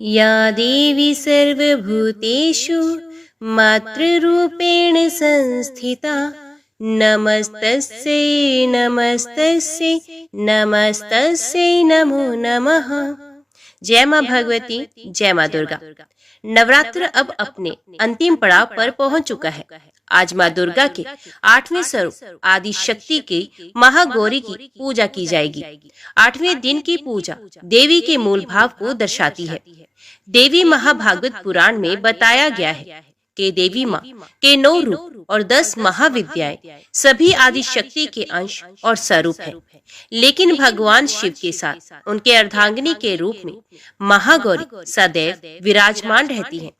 या देवी सर्वभूतेषु मातृरूपेण संस्थिता नमस्तस्यै नमस्तस्यै नमस्तस्यै नमो नमः। जय माँ भगवती, जय माँ दुर्गा। नवरात्र अब अपने अंतिम पड़ाव पर पहुंच चुका है। आज माँ दुर्गा के 8वें स्वरूप आदि शक्ति की महागौरी की पूजा की जाएगी। 8वें दिन की पूजा देवी के मूल भाव को दर्शाती है। देवी महाभागवत पुराण में बताया गया है कि देवी माँ के 9 रूप और 10 महाविद्याएं सभी आदि शक्ति के अंश और स्वरूप है। लेकिन भगवान शिव के साथ उनके अर्धांगिनी के रूप में महागौरी सदैव विराजमान रहती हैं।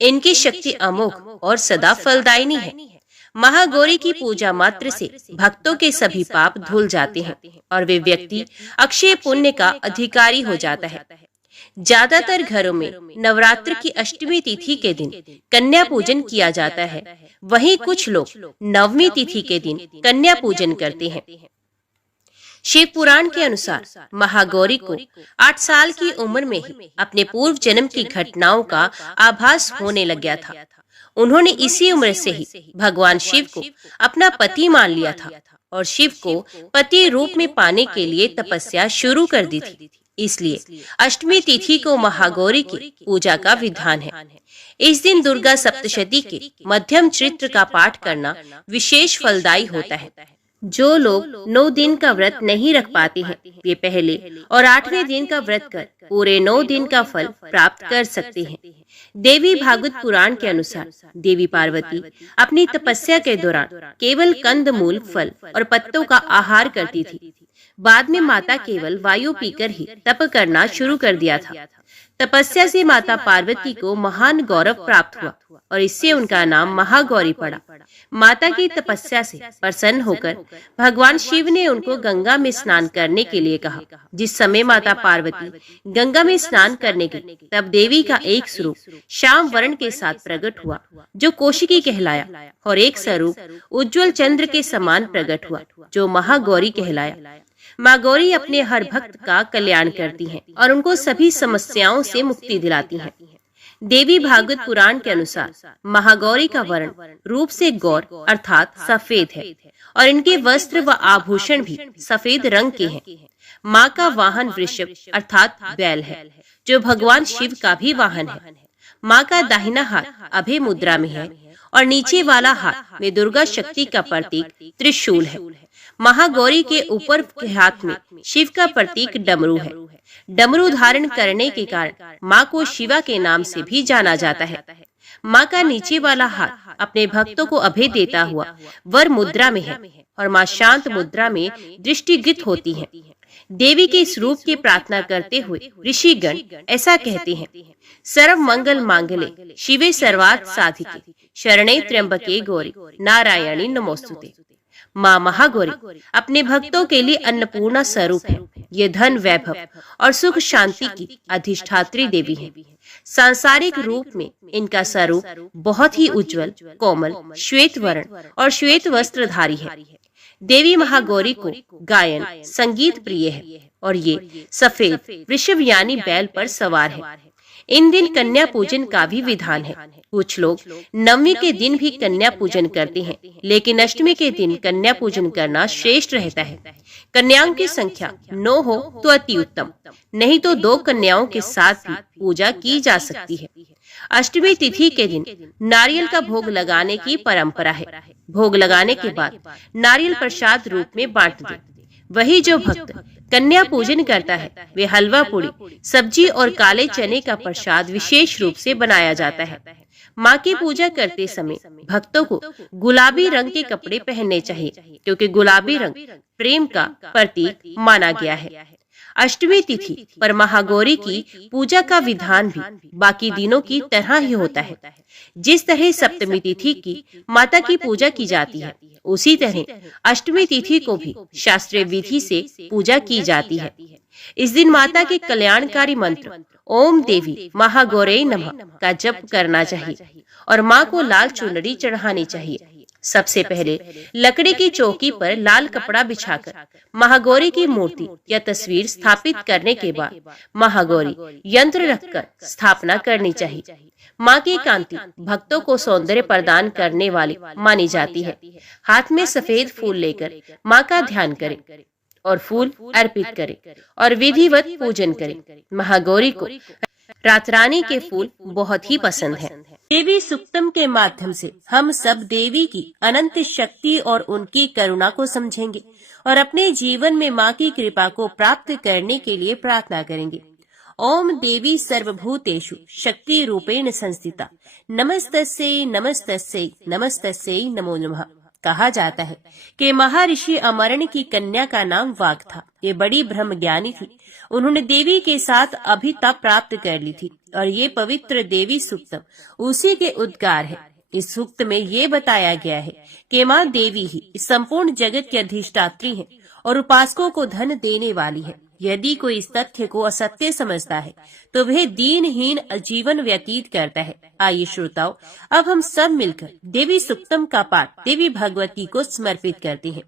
इनकी शक्ति अमोघ और सदा फलदायिनी है। महागौरी की पूजा मात्र से भक्तों के सभी पाप धुल जाते हैं और वे व्यक्ति अक्षय पुण्य का अधिकारी हो जाता है। ज्यादातर घरों में नवरात्र की अष्टमी तिथि के दिन कन्या पूजन किया जाता है। वहीं कुछ लोग नवमी तिथि के दिन कन्या पूजन करते हैं। शिव पुराण के अनुसार महागौरी को 8 साल की उम्र में ही अपने पूर्व जन्म की घटनाओं का आभास होने लग गया था। उन्होंने इसी उम्र से ही भगवान शिव को अपना पति मान लिया था और शिव को पति रूप में पाने के लिए तपस्या शुरू कर दी थी। इसलिए अष्टमी तिथि को महागौरी की पूजा का विधान है। इस दिन दुर्गा सप्तशती के मध्यम चरित्र का पाठ करना विशेष फलदायी होता है। जो लोग 9 दिन का व्रत नहीं रख पाते हैं, वे पहले और 8वें दिन का व्रत कर पूरे 9 दिन का फल प्राप्त कर सकते हैं। देवी भागवत पुराण के अनुसार देवी पार्वती अपनी तपस्या के दौरान केवल कंदमूल, फल और पत्तों का आहार करती थी। बाद में माता केवल वायु पीकर ही तप करना शुरू कर दिया था। तपस्या से माता पार्वती को महान गौरव प्राप्त हुआ और इससे उनका नाम महागौरी पड़ा। माता की तपस्या से प्रसन्न होकर भगवान शिव ने उनको गंगा में स्नान करने के लिए कहा। जिस समय माता पार्वती गंगा में स्नान करने गई, तब देवी का एक स्वरूप श्याम वर्ण के साथ प्रकट हुआ, जो कौशिकी कहलाया, और एक स्वरूप उज्जवल चंद्र के समान प्रकट हुआ, जो महागौरी कहलाया। माँ गौरी अपने हर भक्त का कल्याण करती हैं और उनको सभी समस्याओं से मुक्ति दिलाती हैं। देवी भागवत पुराण के अनुसार महागौरी का वर्ण रूप से गौर अर्थात सफेद है और इनके वस्त्र व आभूषण भी सफेद रंग के हैं। माँ का वाहन वृषभ अर्थात बैल है, जो भगवान शिव का भी वाहन है। माँ का दाहिना हाथ अभय मुद्रा में है और नीचे वाला हाथ में दुर्गा शक्ति का प्रतीक त्रिशूल है। महागौरी के ऊपर के हाथ में शिव का प्रतीक डमरू है। डमरू धारण करने के कारण माँ को शिवा के नाम से भी जाना जाता है। माँ का नीचे वाला हाथ अपने भक्तों को अभय देता हुआ वर मुद्रा में है और माँ शांत मुद्रा में दृष्टिगत होती हैं। देवी के इस रूप की प्रार्थना करते हुए ऋषिगण ऐसा कहते हैं, सर्व मंगल मांगले शिवे सर्वार्थ साधिके शरणे त्र्यंबके गौरी नारायणी नमोस्तुते। माँ महागौरी अपने भक्तों के लिए अन्नपूर्णा स्वरूप है। ये धन, वैभव और सुख शांति की अधिष्ठात्री देवी है। सांसारिक रूप में इनका स्वरूप बहुत ही उज्जवल, कोमल, श्वेत वर्ण और श्वेत वस्त्रधारी है। देवी महागौरी को गायन, संगीत प्रिय है और ये सफेद वृषभ यानी बैल पर सवार है। इन दिन कन्या पूजन का भी विधान है। कुछ लोग नवमी के दिन भी कन्या पूजन करते हैं, लेकिन अष्टमी के दिन कन्या पूजन करना श्रेष्ठ रहता है। कन्याओं की संख्या 9 हो तो अति उत्तम, नहीं तो 2 कन्याओं के साथ भी पूजा की जा सकती है। अष्टमी तिथि के दिन नारियल का भोग लगाने की परंपरा है। भोग लगाने के बाद नारियल प्रसाद रूप में बांट दे। वही जो भक्त कन्या पूजन करता है, वे हलवा पूड़ी, सब्जी और काले चने का प्रसाद विशेष रूप से बनाया जाता है। माँ की पूजा करते समय भक्तों को गुलाबी रंग के कपड़े पहनने चाहिए, क्योंकि गुलाबी रंग प्रेम का प्रतीक माना गया है। अष्टमी तिथि पर महागौरी की पूजा का विधान भी बाकी दिनों की तरह ही होता है। जिस तरह सप्तमी तिथि की माता की पूजा की जाती है, उसी तरह अष्टमी तिथि को भी शास्त्रीय विधि से पूजा की जाती है। इस दिन माता के कल्याणकारी मंत्र ओम देवी महागौरे नमः का जप करना चाहिए और माँ को लाल चुनरी चढ़ानी चाहिए। सबसे पहले लकड़ी की चौकी पर लाल कपड़ा बिछाकर महागौरी की मूर्ति या तस्वीर स्थापित करने के बाद महागौरी यंत्र रखकर स्थापना करनी चाहिए। माँ की कांति भक्तों को सौंदर्य प्रदान करने वाली मानी जाती है। हाथ में सफेद फूल लेकर माँ का ध्यान करें और फूल अर्पित करें और विधिवत पूजन करें। महागौरी को रातरानी के फूल बहुत ही पसंद हैं। देवी सुक्तम के माध्यम से हम सब देवी की अनंत शक्ति और उनकी करुणा को समझेंगे और अपने जीवन में माँ की कृपा को प्राप्त करने के लिए प्रार्थना करेंगे। ओम देवी सर्वभूतेषु शक्ति रूपेण संस्थिता नमस्तस्यै नमस्तस्यै नमस्तस्यै नमो नमः। कहा जाता है कि महर्षि अमरण की कन्या का नाम वाग था। ये बड़ी ब्रह्मज्ञानी थी। उन्होंने देवी के साथ अभिता प्राप्त कर ली थी और ये पवित्र देवी सूक्तम उसी के उद्गार है। इस सूक्त में ये बताया गया है कि माँ देवी ही इस संपूर्ण जगत की अधिष्ठात्री है और उपासकों को धन देने वाली है। यदि कोई इस तथ्य को असत्य समझता है तो वह दीनहीन जीवन व्यतीत करता है। आइए श्रोताओं, अब हम सब मिलकर देवी सूक्तम का पाठ देवी भगवती को समर्पित करते हैं।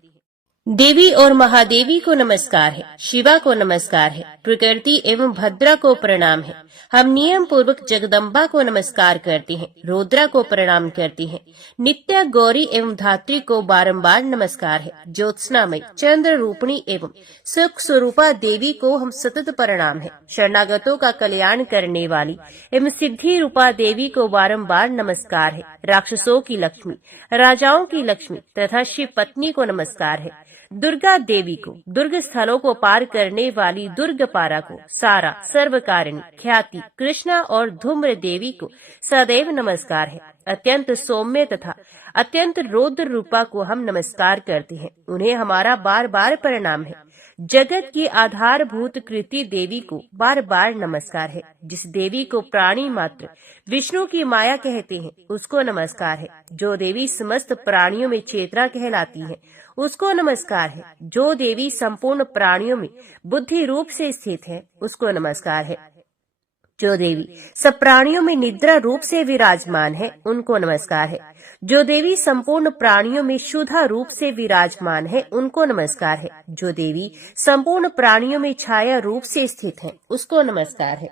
देवी और महादेवी को नमस्कार है, शिवा को नमस्कार है, प्रकृति एवं भद्रा को प्रणाम है। हम नियम पूर्वक जगदम्बा को नमस्कार करते हैं, रुद्रा को प्रणाम करते हैं। नित्या गौरी एवं धात्री को बारंबार नमस्कार है। ज्योत्सनामयी चंद्र रूपिणी एवं सुख स्वरूपा देवी को हम सतत प्रणाम है। शरणागतों का कल्याण करने वाली एवं सिद्धि रूपा देवी को बारंबार नमस्कार है। राक्षसों की लक्ष्मी, राजाओं की लक्ष्मी तथा शिव पत्नी को नमस्कार है। दुर्गा देवी को, दुर्ग स्थलों को पार करने वाली दुर्गपारा को, सारा सर्वकारिणी ख्याति कृष्णा और धूम्र देवी को सदैव नमस्कार है। अत्यंत सौम्य तथा अत्यंत रौद्र रूपा को हम नमस्कार करते हैं। उन्हें हमारा बार बार प्रणाम है। जगत की आधारभूत कृति देवी को बार बार नमस्कार है। जिस देवी को प्राणी मात्र विष्णु की माया कहते हैं उसको नमस्कार है। जो देवी समस्त प्राणियों में चेतना कहलाती है उसको नमस्कार है। जो देवी संपूर्ण प्राणियों में बुद्धि रूप से स्थित है उसको नमस्कार है। जो देवी सब प्राणियों में निद्रा रूप से विराजमान है उनको नमस्कार है। जो देवी संपूर्ण प्राणियों में शुद्धा रूप से विराजमान है उनको नमस्कार है। जो देवी संपूर्ण प्राणियों में छाया रूप से स्थित है उसको नमस्कार है।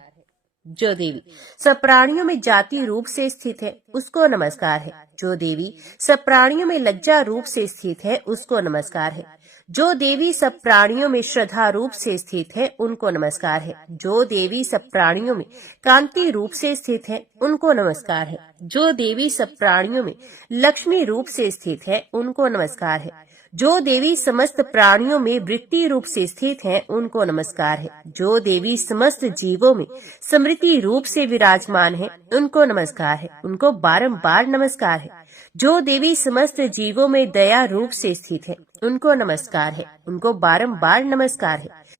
जो देवी सब प्राणियों में जाति रूप से स्थित है उसको नमस्कार है। जो देवी सब प्राणियों में लज्जा रूप से स्थित है उसको नमस्कार है। जो देवी सब प्राणियों में श्रद्धा रूप से स्थित है उनको नमस्कार है। जो देवी सब प्राणियों में कांति रूप से स्थित है उनको नमस्कार है। जो देवी सब प्राणियों में लक्ष्मी रूप से स्थित है उनको नमस्कार है। जो देवी समस्त प्राणियों में वृत्ति रूप से स्थित है उनको नमस्कार है। जो देवी समस्त जीवों में स्मृति रूप से विराजमान है उनको नमस्कार है। उनको बारंबार नमस्कार है। जो देवी समस्त जीवों में दया रूप से स्थित है उनको नमस्कार है। उनको बारंबार नमस्कार है।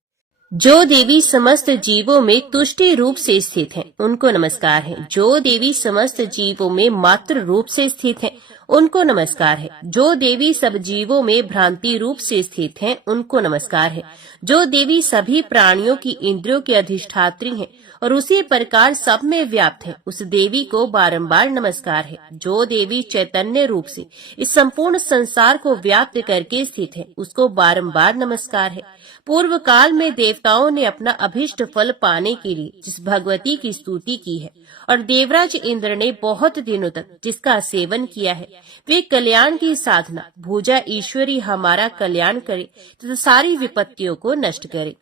जो देवी समस्त जीवों में तुष्टि रूप से स्थित है उनको नमस्कार है। जो देवी समस्त जीवों में मात्र रूप से स्थित है उनको नमस्कार है। जो देवी सब जीवों में भ्रांति रूप से स्थित है उनको नमस्कार है। जो देवी सभी प्राणियों की इंद्रियों की अधिष्ठात्री है और उसी प्रकार सब में व्याप्त है उस देवी को बारंबार नमस्कार है। जो देवी चैतन्य रूप से इस संपूर्ण संसार को व्याप्त करके स्थित है उसको बारंबार नमस्कार है। पूर्व काल में देवताओं ने अपना अभिष्ट फल पाने के लिए जिस भगवती की स्तुति की है और देवराज इंद्र ने बहुत दिनों तक जिसका सेवन किया है वे कल्याण की साधना भुजा ईश्वरी हमारा कल्याण करे तथा सारी विपत्तियों को नष्ट करे।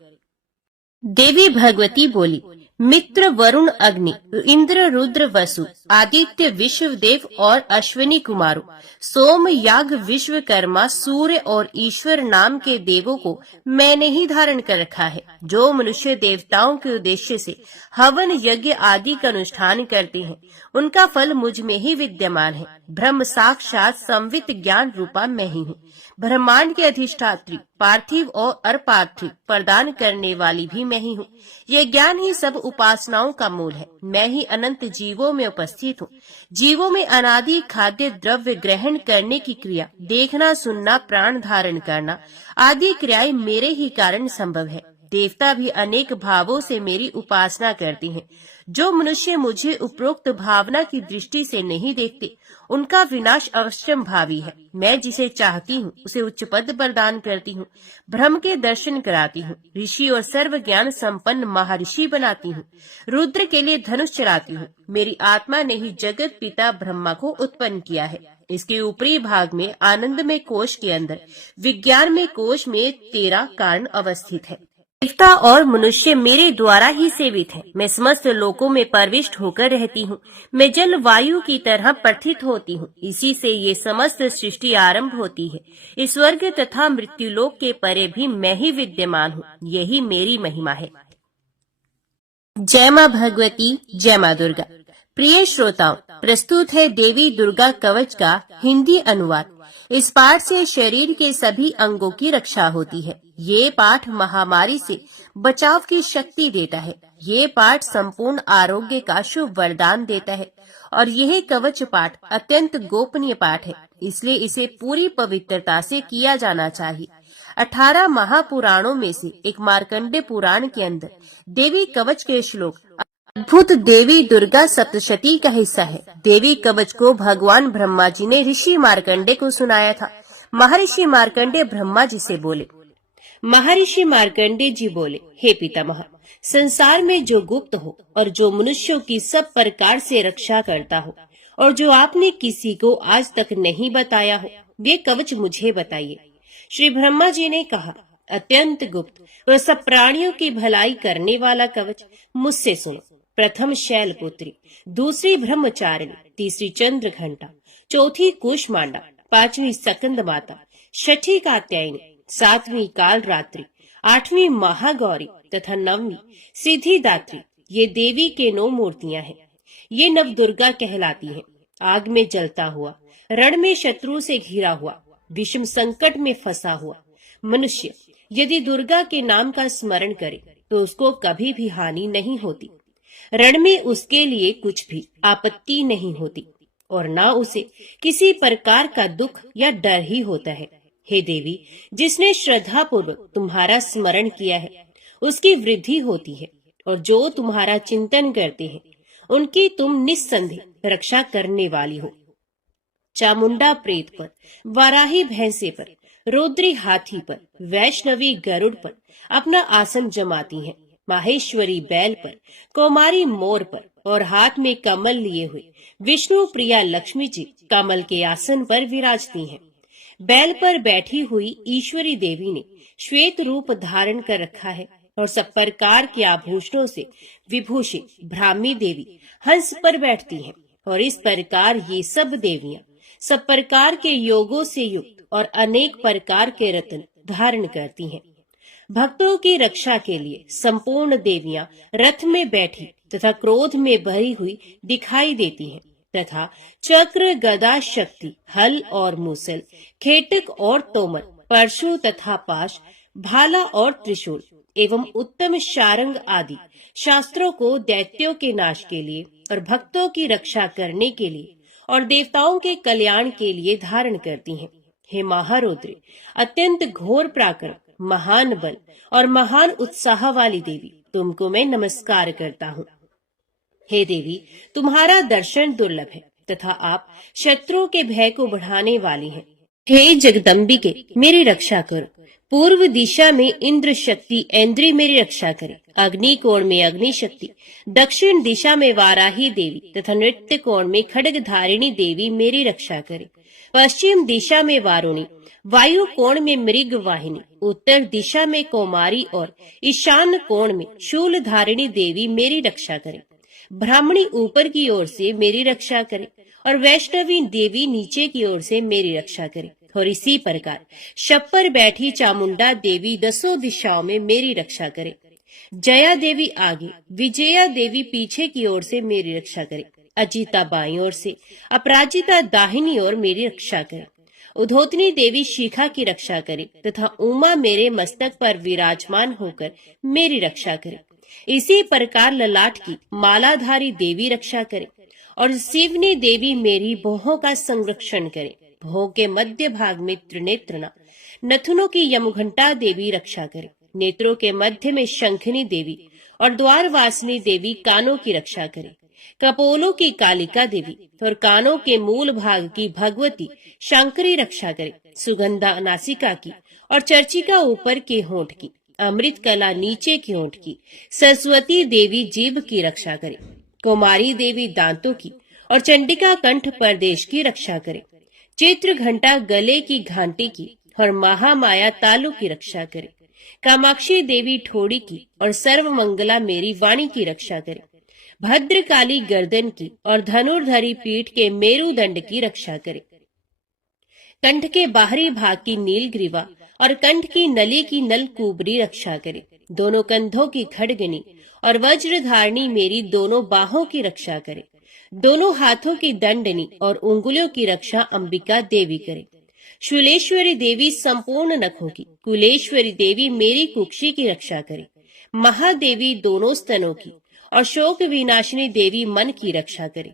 देवी भगवती बोली, मित्र वरुण अग्नि इंद्र रुद्र वसु आदित्य विश्वदेव और अश्विनी कुमारों सोम याग विश्वकर्मा सूर्य और ईश्वर नाम के देवों को मैंने ही धारण कर रखा है। जो मनुष्य देवताओं के उद्देश्य से हवन यज्ञ आदि का अनुष्ठान करते हैं उनका फल मुझ में ही विद्यमान है। ब्रह्म साक्षात संवित ज्ञान रूपा मैं ही हूँ। ब्रह्मांड के अधिष्ठात्री पार्थिव और अपार्थिव प्रदान करने वाली भी मैं ही हूँ। ये ज्ञान ही सब उपासनाओं का मूल है। मैं ही अनंत जीवों में उपस्थित हूँ। जीवों में अनादि खाद्य द्रव्य ग्रहण करने की क्रिया, देखना सुनना प्राण धारण करना आदि क्रियाएं मेरे ही कारण संभव है। देवता भी अनेक भावों से मेरी उपासना करते हैं। जो मनुष्य मुझे उपरोक्त भावना की दृष्टि से नहीं देखते, उनका विनाश अवश्यंभावी है। मैं जिसे चाहती हूँ उसे उच्च पद प्रदान करती हूँ, ब्रह्म के दर्शन कराती हूँ, ऋषि और सर्व ज्ञान संपन्न महर्षि बनाती हूँ, रुद्र के लिए धनुष चलाती हूँ। मेरी आत्मा ने ही जगत पिता ब्रह्मा को उत्पन्न किया है। इसके ऊपरी भाग में आनंद में कोश के अंदर विज्ञान में कोश में 13 कारण अवस्थित है। देवता और मनुष्य मेरे द्वारा ही सेवित हैं। मैं समस्त लोकों में प्रविष्ट होकर रहती हूँ। मैं जल वायु की तरह प्रथित होती हूँ। इसी से ये समस्त सृष्टि आरंभ होती है। इस स्वर्ग तथा मृत्युलोक के परे भी मैं ही विद्यमान हूँ। यही मेरी महिमा है। जय माँ भगवती, जय माँ दुर्गा। प्रिय श्रोताओं, प्रस्तुत है देवी दुर्गा कवच का हिंदी अनुवाद। इस पाठ से शरीर के सभी अंगों की रक्षा होती है। ये पाठ महामारी से बचाव की शक्ति देता है। ये पाठ संपूर्ण आरोग्य का शुभ वरदान देता है और यह कवच पाठ अत्यंत गोपनीय पाठ है, इसलिए इसे पूरी पवित्रता से किया जाना चाहिए। 18 महापुराणों में से एक मार्कंडे पुराण के अंदर देवी कवच के श्लोक अद्भुत देवी दुर्गा सप्तशती का हिस्सा है। देवी कवच को भगवान ब्रह्मा जी ने ऋषि मार्कंडे को सुनाया था। महर्षि मार्कंडे ब्रह्मा जी से बोले। महर्षि मार्कंडे जी बोले, हे पितामह, संसार में जो गुप्त हो और जो मनुष्यों की सब प्रकार से रक्षा करता हो और जो आपने किसी को आज तक नहीं बताया हो, वे कवच मुझे बताइए। श्री ब्रह्मा जी ने कहा, अत्यंत गुप्त व सब प्राणियों की भलाई करने वाला कवच मुझसे सुनो। प्रथम शैलपुत्री, दूसरी ब्रह्मचारिणी, तीसरी चंद्र घंटा, चौथी कुष्मांडा, पांचवी सकंद माता, छठी कात्यायनी, सातवीं काल रात्रि, आठवीं महागौरी तथा नववीं सिद्धिदात्री। ये देवी के 9 मूर्तियां हैं। ये नव दुर्गा कहलाती हैं। आग में जलता हुआ, रण में शत्रु से घिरा हुआ, विषम संकट में फंसा हुआ मनुष्य यदि दुर्गा के नाम का स्मरण करे तो उसको कभी भी हानि नहीं होती। रण में उसके लिए कुछ भी आपत्ति नहीं होती और न उसे किसी प्रकार का दुख या डर ही होता है। हे देवी, जिसने श्रद्धा पूर्वक तुम्हारा स्मरण किया है उसकी वृद्धि होती है और जो तुम्हारा चिंतन करते हैं उनकी तुम निस्संदेह रक्षा करने वाली हो। चामुंडा प्रेत पर, वाराही भैंसे पर, रुद्री हाथी पर, वैष्णवी गरुड़ पर अपना आसन जमाती हैं। माहेश्वरी बैल पर, कौमारी मोर पर और हाथ में कमल लिए हुए विष्णु प्रिया लक्ष्मी जी कमल के आसन पर विराजती हैं। बैल पर बैठी हुई ईश्वरी देवी ने श्वेत रूप धारण कर रखा है और सब प्रकार के आभूषणों से विभूषित ब्राह्मी देवी हंस पर बैठती हैं। और इस प्रकार ये सब देवियां सब प्रकार के योगों से युक्त और अनेक प्रकार के रत्न धारण करती हैं। भक्तों की रक्षा के लिए संपूर्ण देवियां रथ में बैठी तथा क्रोध में भरी हुई दिखाई देती हैं तथा चक्र, गदा, शक्ति, हल और मूसल, खेटक और तोमर, परशु तथा पाश, भाला और त्रिशूल एवं उत्तम शारंग आदि शास्त्रों को दैत्यों के नाश के लिए और भक्तों की रक्षा करने के लिए और देवताओं के कल्याण के लिए धारण करती हैं। हे महारुद्र, अत्यंत घोर पराक्रम, महान बल और महान उत्साह वाली देवी, तुमको मैं नमस्कार करता हूँ। हे देवी, तुम्हारा दर्शन दुर्लभ है तथा आप शत्रुओं के भय को बढ़ाने वाली हैं। हे जगदम्बिके, मेरी रक्षा करो। पूर्व दिशा में इंद्र शक्ति ऐन्द्री मेरी रक्षा करे। अग्नि कोण में अग्नि शक्ति, दक्षिण दिशा में वाराही देवी तथा नृत्य कोण में खड्ग धारिणी देवी मेरी रक्षा करे। पश्चिम दिशा में वारुणी, वायु कोण में मृग वाहिनी, उत्तर दिशा में कौमारी और ईशान कोण में शूल धारिणी देवी मेरी रक्षा करे। ब्राह्मणी ऊपर की ओर से मेरी रक्षा करे और वैष्णवी देवी नीचे की ओर से मेरी रक्षा करे। और इसी प्रकार शब पर बैठी चामुंडा देवी 10 दिशाओं में मेरी रक्षा करे। जया देवी आगे, विजया देवी पीछे की ओर से मेरी रक्षा करे। अजिता बाईं ओर से, अपराजिता दाहिनी ओर मेरी रक्षा करे। उधोतनी देवी शिखा की रक्षा करे तथा उमा मेरे मस्तक पर विराजमान होकर मेरी रक्षा करे। इसी प्रकार ललाट की मालाधारी देवी रक्षा करे और शिवनी देवी मेरी भौहों का संरक्षण करे। भौं के मध्य भाग में त्रिनेत्रना, नथुनों की यमघंटा देवी रक्षा करे। नेत्रों के मध्य में शंखनी देवी और द्वार वासिनी देवी कानों की रक्षा करे। कपोलों की कालिका देवी और कानों के मूल भाग की भगवती शंकरी रक्षा करे। सुगंधा नासिका की और चर्चिका ऊपर के होंठ की, अमृत कला नीचे के होंठ की, सरस्वती देवी जीभ की रक्षा करे। कुमारी देवी दांतों की और चंडिका कंठ प्रदेश की रक्षा करे। चित्र घंटा गले की घंटी की और महामाया तालु की रक्षा करे। कामाक्षी देवी ठोड़ी की और सर्वमंगला मेरी वाणी की रक्षा करे। भद्रकाली गर्दन की और धनुर्धरी पीठ के मेरुदंड की रक्षा करे। कंठ के बाहरी भाग की नीलग्रीवा और कंठ की नली की नलकूबरी रक्षा करे। दोनों कंधों की खड़गनी और वज्रधारणी मेरी दोनों बाहों की रक्षा करे। दोनों हाथों की दंडनी और उंगलियों की रक्षा अंबिका देवी करे। शूलेश्वरी देवी संपूर्ण नखों की, कुलेश्वरी देवी मेरी कुक्षी की रक्षा करे। महादेवी दोनों स्तनों की और शोक विनाशिनी देवी मन की रक्षा करे।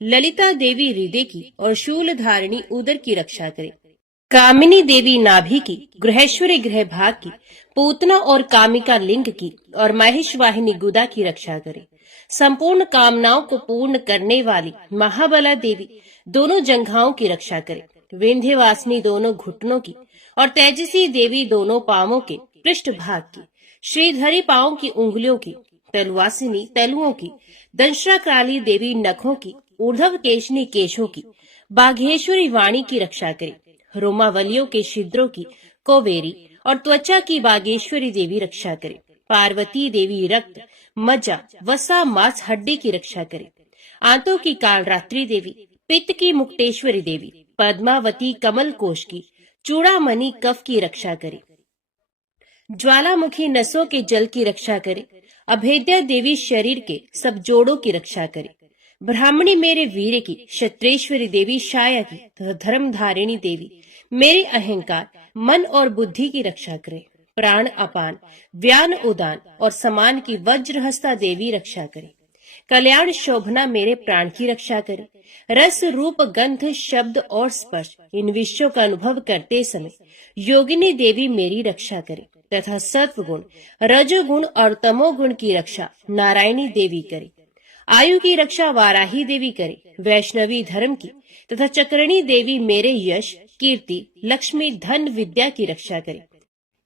ललिता देवी हृदय की और शूल धारिणी उदर की रक्षा करे। कामिनी देवी नाभि की, गृहेश्वरी गृह भाग की, पूतना और कामिका लिंग की और महेश वाहिनी गुदा की रक्षा करे। संपूर्ण कामनाओं को पूर्ण करने वाली महाबला देवी दोनों जंघाओं की रक्षा करे। विंध्यवासिनी दोनों घुटनों की और तेजसी देवी दोनों पांवों के पृष्ठ भाग की, श्रीधरी पांवों की उंगलियों की, तलवासिनी तलुओं की, दंश्राकाली देवी नखों की, ऊर्ध्व केशनी केशों की, बाघेश्वरी वाणी की रक्षा करे। रोमावलियों के छिद्रों की कोवेरी और त्वचा की बागेश्वरी देवी रक्षा करे। पार्वती देवी रक्त, मज्जा, वसा, मांस, हड्डी की रक्षा करे। आंतों की कालरात्रि देवी, पित्त की मुक्तेश्वरी देवी, पद्मावती कमल कोश की, चूड़ामणि कफ की रक्षा करे। ज्वालामुखी नसों के जल की रक्षा करे। अभेद्या देवी शरीर के सब जोड़ों की रक्षा करे। ब्राह्मणी मेरे वीर की, क्षत्रेश्वरी देवी छाया की तथा धर्मधारिणी देवी मेरे अहंकार, मन और बुद्धि की रक्षा करे। प्राण अपान, व्यान उदान और समान की वज्रहस्ता देवी रक्षा करे। कल्याण शोभना मेरे प्राण की रक्षा करे। रस रूप गंध शब्द और स्पर्श इन विषयों का अनुभव करते समय योगिनी देवी मेरी रक्षा करे तथा सत्वगुण, रजोगुण और तमोगुण की रक्षा नारायणी देवी करे। आयु की रक्षा वाराही देवी करे। वैष्णवी धर्म की तथा चक्रणी देवी मेरे यश, कीर्ति, लक्ष्मी, धन, विद्या की रक्षा करे।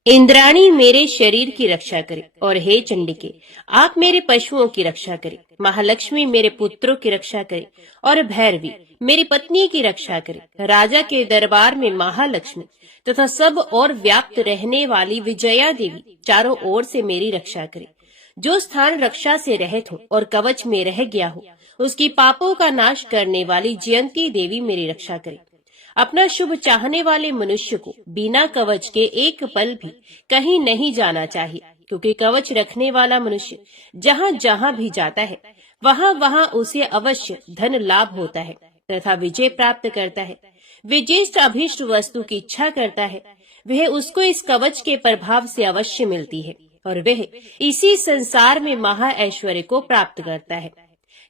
इंद्राणी मेरे शरीर की रक्षा करे और हे चंडिके आप मेरे पशुओं की रक्षा करे। महालक्ष्मी मेरे पुत्रों की रक्षा करे और भैरवी मेरी पत्नी की रक्षा करे। राजा के दरबार में महालक्ष्मी तथा सब और व्याप्त रहने वाली विजया देवी चारों ओर से मेरी रक्षा करे। जो स्थान रक्षा से रहित हो और कवच में रह गया हो उसकी पापों का नाश करने वाली जयंती देवी मेरी रक्षा करे। अपना शुभ चाहने वाले मनुष्य को बिना कवच के एक पल भी कहीं नहीं जाना चाहिए, क्योंकि कवच रखने वाला मनुष्य जहाँ जहाँ भी जाता है वहाँ वहाँ उसे अवश्य धन लाभ होता है तथा विजय प्राप्त करता है। विजिष्ट अभीष्ट वस्तु की इच्छा करता है वह उसको इस कवच के प्रभाव से अवश्य मिलती है और वह इसी संसार में महा ऐश्वर्य को प्राप्त करता है।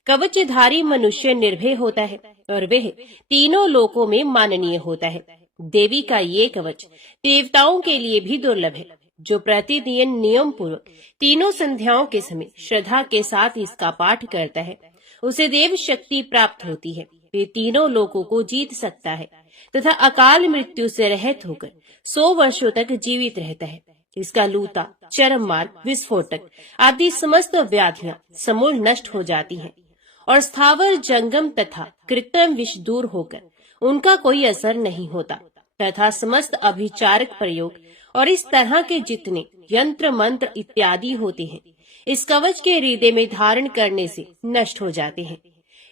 कवचधारी मनुष्य निर्भय होता है और वह तीनों लोकों में माननीय होता है। देवी का ये कवच देवताओं के लिए भी दुर्लभ है। जो प्रतिदिन नियम पूर्वक तीनों संध्याओं के समय श्रद्धा के साथ इसका पाठ करता है उसे देव शक्ति प्राप्त होती है। वे तीनों लोकों को जीत सकता है तथा अकाल मृत्यु से रहित होकर 100 वर्षों तक जीवित रहता है। इसका लूता, चरम मार्ग, विस्फोटक आदि समस्त व्याधियां समूल नष्ट हो जाती हैं और स्थावर जंगम तथा कृत्रिम विष दूर होकर उनका कोई असर नहीं होता तथा समस्त अभिचारक प्रयोग और इस तरह के जितने यंत्र मंत्र इत्यादि होते हैं इस कवच के हृदय में धारण करने से नष्ट हो जाते हैं।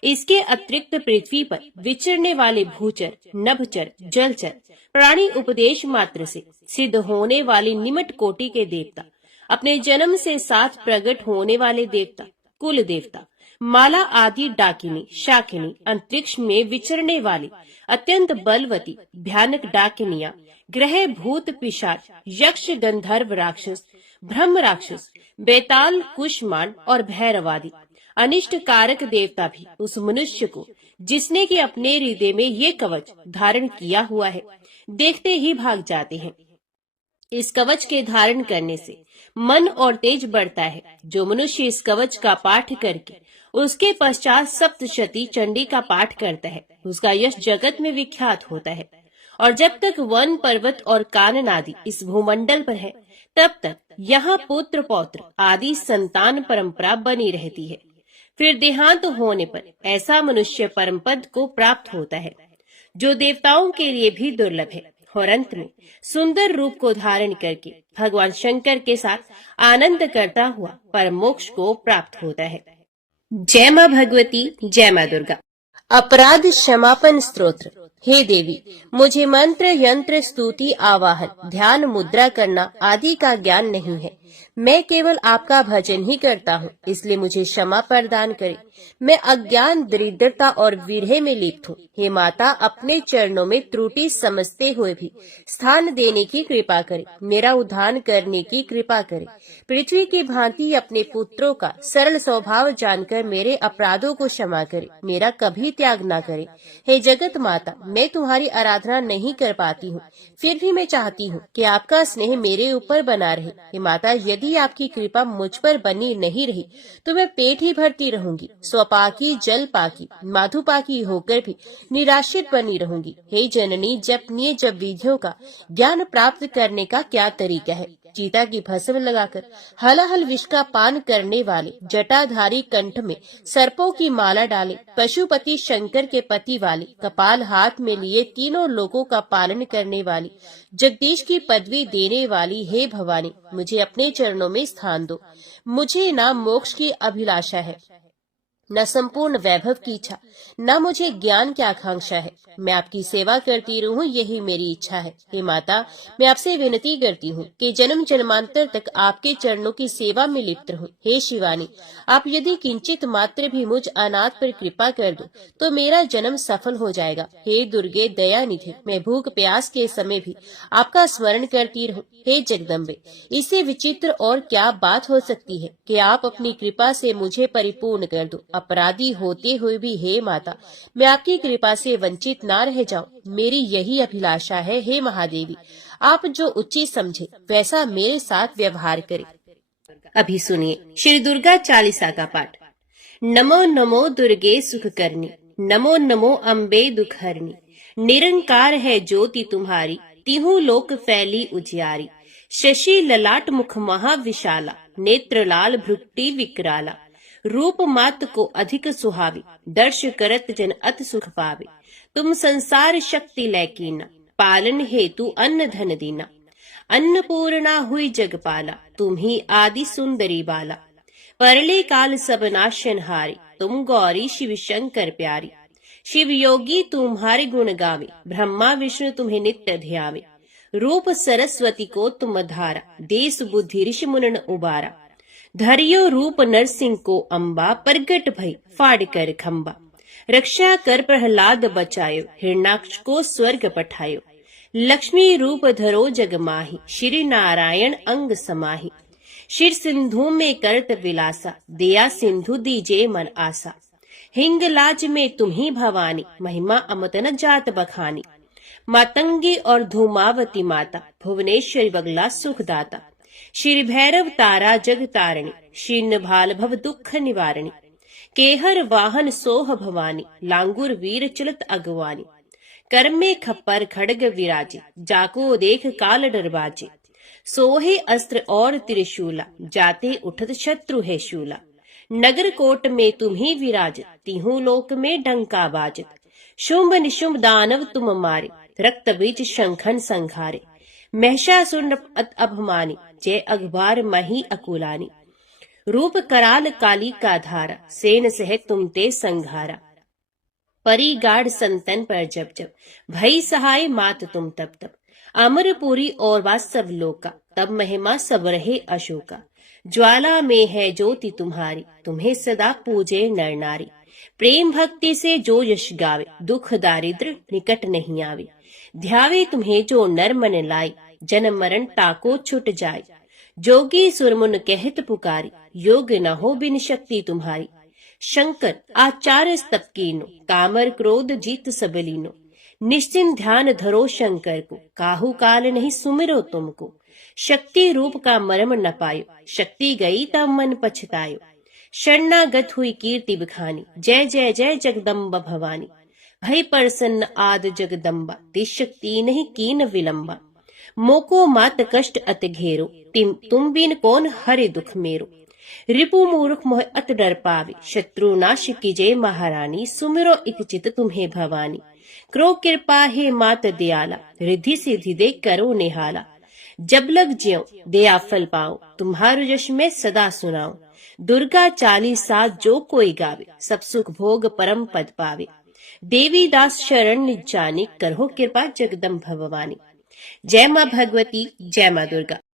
इसके अतिरिक्त पृथ्वी पर विचरने वाले भूचर, नभचर, जलचर प्राणी उपदेश मात्र से सिद्ध होने वाली निमट कोटि के देवता, अपने जन्म से साथ प्रकट होने वाले देवता, कुल देवता, माला आदि डाकिनी, शाकिनी, अंतरिक्ष में विचरने वाली अत्यंत बलवती भयानक डाकिनियां, ग्रह, भूत, पिशाच, यक्ष, गंधर्व राक्षस, ब्रह्म राक्षस, बेताल, कुष्मांड और भैरवादी अनिष्ट कारक देवता भी उस मनुष्य को जिसने कि अपने हृदय में ये कवच धारण किया हुआ है देखते ही भाग जाते हैं। इस कवच के धारण करने से मन और तेज बढ़ता है। जो मनुष्य इस कवच का पाठ करके उसके पश्चात सप्तशती चंडी का पाठ करता है, उसका यश जगत में विख्यात होता है। और जब तक वन, पर्वत और कानन आदि इस भूमंडल पर है, तब तक यहाँ पुत्र पौत्र आदि संतान परंपरा बनी रहती है। फिर देहांत होने पर ऐसा मनुष्य परम पद को प्राप्त होता है, जो देवताओं के लिए भी दुर्लभ है, और अंत में सुंदर रूप को धारण करके भगवान शंकर के साथ आनंद करता हुआ परम मोक्ष को प्राप्त होता है। जय मां भगवती, जय मां दुर्गा। अपराध क्षमापन स्तोत्र। हे देवी, मुझे मंत्र, यंत्र, स्तुति, आवाहन, ध्यान, मुद्रा करना आदि का ज्ञान नहीं है। मैं केवल आपका भजन ही करता हूँ, इसलिए मुझे क्षमा प्रदान करें। मैं अज्ञान, दरिद्रता और विरह में लिप्त हूँ। हे माता, अपने चरणों में त्रुटि समझते हुए भी स्थान देने की कृपा करें, मेरा उद्धार करने की कृपा करें। पृथ्वी की भांति अपने पुत्रों का सरल स्वभाव जानकर मेरे अपराधों को क्षमा करें, मेरा कभी त्याग न करें। हे जगत माता, मैं तुम्हारी आराधना नहीं कर पाती हूँ, फिर भी मैं चाहती हूँ कि आपका स्नेह मेरे ऊपर बना रहे। हे माता, यदि आपकी कृपा मुझ पर बनी नहीं रही तो मैं पेट ही भरती रहूंगी, स्वपाकी जल पाकी माधुपाकी होकर भी निराश्रित बनी रहूंगी। हे जननी, जपनीय जप विधियों का ज्ञान प्राप्त करने का क्या तरीका है? चीता की भस्म लगाकर हलाहल विष का पान करने वाले, जटाधारी कंठ में सर्पों की माला डाले, पशुपति शंकर के पति वाले, कपाल हाथ में लिए तीनों लोगों का पालन करने वाली, जगदीश की पदवी देने वाली, हे भवानी, मुझे अपने चरणों में स्थान दो। मुझे ना मोक्ष की अभिलाषा है, न संपूर्ण वैभव की इच्छा, न मुझे ज्ञान की आकांक्षा है। मैं आपकी सेवा करती रहूं, यही मेरी इच्छा है। हे माता, मैं आपसे विनती करती हूँ कि जन्म जन्मांतर तक आपके चरणों की सेवा में लिप्त रहूं। हे शिवानी, आप यदि किंचित मात्र भी मुझ अनाथ पर कृपा कर दो तो मेरा जन्म सफल हो जाएगा। हे दुर्गे दयानिधि, मैं भूख प्यास के समय भी आपका स्मरण करती रहूं। हे जगदम्बे, इससे विचित्र और क्या बात हो सकती है कि आप अपनी कृपा से मुझे परिपूर्ण कर दो। अपराधी होते हुए भी हे माता, मैं आपकी कृपा से वंचित ना रह जाऊं, मेरी यही अभिलाषा है। हे महादेवी, आप जो उचित समझे वैसा मेरे साथ व्यवहार करें। अभी सुनिए श्री दुर्गा चालीसा का पाठ। नमो नमो दुर्गे सुख करनी, नमो नमो अम्बे दुख हरनी। निरंकार है ज्योति तुम्हारी, तिहु लोक फैली उजियारी। शशि ललाट मुख महाविशाला, नेत्र लाल भ्रुकुटी विकराला। रूप मात को अधिक सुहावी, दर्श करत जन अत सुख पावे। तुम संसार शक्ति लैकीना, पालन हेतु अन्न धन दीना। अन्नपूर्णा हुई जगपाला, तुम ही आदि सुंदरी बाला। परले काल सब नाशनहारी, तुम गौरी शिव शंकर प्यारी। शिव योगी तुम्हारे गुण गावे, ब्रह्मा विष्णु तुम्हें नित्य ध्यावे। रूप सरस्वती को तुम धारा, देश बुद्धि ऋषि मुनन उबारा। धरियो रूप नरसिंह को अम्बा, प्रगट भई फाड़ कर खम्बा। रक्षा कर प्रहलाद बचायो, हिरणाक्ष को स्वर्ग पठायो। लक्ष्मी रूप धरो जग माही, श्री नारायण अंग समाही। शिर सिंधु में करत विलासा, दिया सिंधु दीजे मन आसा। हिंगलाज में तुम्ही भवानी, महिमा अमत न जात बखानी। मातंगी और धूमावती माता, भुवनेश्वरी बगला सुखदाता। श्री भैरव तारा जग तारणी, शीर्ण भाल भव दुख निवारणी। केहर वाहन सोह भवानी, लांगुर वीर चलत अगवानी। कर में खप्पर खड़ग विराजे, जाको देख काल डरबाजे। सोहे अस्त्र और त्रिशूला, जाते उठत शत्रु है शूला। नगर कोट में तुम्ही विराजत, तिहु लोक में डंका बाजत। शुंभ निशुंभ दानव तुम मारे, रक्त बीज शंखन संघारे। महिषासुर अभिमानी, जय अखबार मही अकुलानी। रूप कराल काली का धारा, सेन सह तुम ते संघारा। परी गाढ़ संतन पर जब जब, भई सहाय मात तुम तब तब। अमरपुरी और वास्तव लोका, तब महिमा सब रहे अशोका। ज्वाला में है ज्योति तुम्हारी, तुम्हें सदा पूजे नर नारी। प्रेम भक्ति से जो यश गावे, दुख दारिद्र निकट नहीं आवे। ध्यावे तुम्हें जो नर मन लाई, जन्म मरण ताको छुट जाए। जोगी सुरमुन कहत पुकारी, योग न हो बिन शक्ति तुम्हारी। शंकर आचार्य स्तप कीनो, कामर क्रोध जीत सबलीनो। निश्चिंत ध्यान धरो शंकर को, काहू काल नहीं सुमिरो तुमको। शक्ति रूप का मर्म न पायो, शक्ति गई तब मन पछतायो। शरणागत हुई कीर्ति बखानी, जय जय जय जगदम्बा भवानी। भई प्रसन्न आद जगदम्बा, तिस शक्ति नहीं कीन विलंबा। मोको मात कष्ट अति घेरो, तुम बिन कौन हरे दुख मेरो। रिपु मूर्ख मोह अत डर पावे, शत्रु नाश कीजे महारानी। सुमिरो इक चित तुम्हें भवानी, करो कृपा हे मात दयाला। रिद्धि सिद्धि दे करो निहाला, जब लग ज्यों दया फल पाओ। तुम्हारो यश में सदा सुनाओ, दुर्गा चालीसा जो कोई गावे। सब सुख भोग परम पद पावे, देवी दास शरण निज जानी। करहो कृपा जगदम्ब भवानी। जय माँ भगवती, जय माँ दुर्गा।